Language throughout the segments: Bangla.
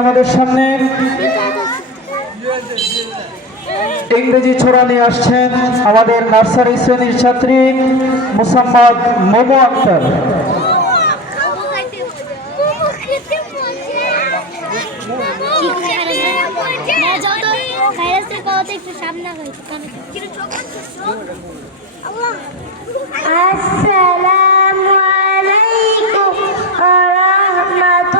আমাদের সামনে ইংরেজি ছোরা নিয়ে আসছেন আমাদের নার্সারি শ্রেণীর ছাত্রী মোসাম্মদ মোমো আক্তার। আসসালামু আলাইকুম ওয়া রাহমাতুল্লাহি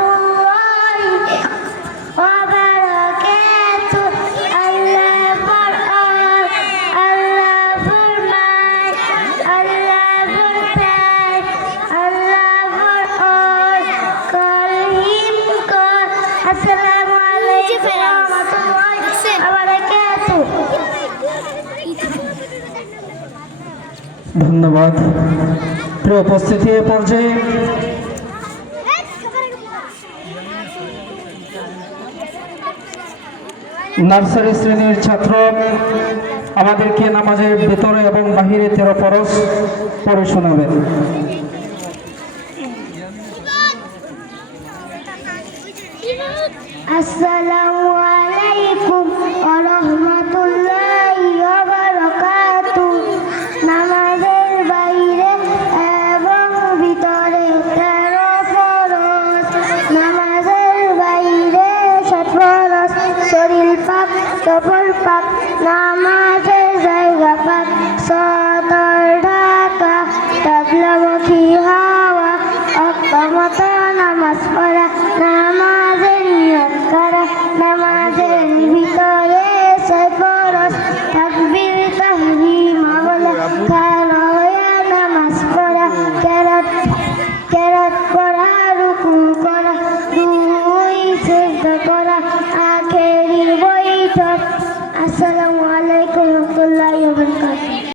ওয়া বারাকাতুহু। আল্লাহ ফরমান, আল্লাহ ফরমান, আল্লাহ ফরমান, আল্লাহ ফরমান করিম কর। আসসালামু আলাইকুম ওয়া রাহমাতুল্লাহি ওয়া বারাকাতুহু। ধন্যবাদ। প্রিয় উপস্থিতি, এ পর্যায়ে নার্সারি শ্রেণীর ছাত্র আমাদেরকে নামাজের ভেতরে এবং বাহিরে 13 ফরজ পড়ে শোনাবেন। আসসালামু আলাইকুম ওয়া রাহমাতুল্লাহি ওয়া বারাকাতুহু। নামাজের বাইরে এবং ভিতরে 13 ফরজ। নামাজের বাইরে 7 ফরজ। শরীর পাক, কবর পাক, নামাজের জায়গা পাক, সদর ঢাকা, তাবলামুখী হাওয়া, অক্ষমত নামাজ পড়া, নামাজের নিয়ত করা, নামাজের ভিতরে 6 ফরজ। তাকবীর তাহরিম বলা, খাড়া হয়ে নামাজ পড়া, কেরাত পড়া, রুকু করা, 2 সিজদা করা, আখেরি বৈঠক। আসসালামু আলাইকুম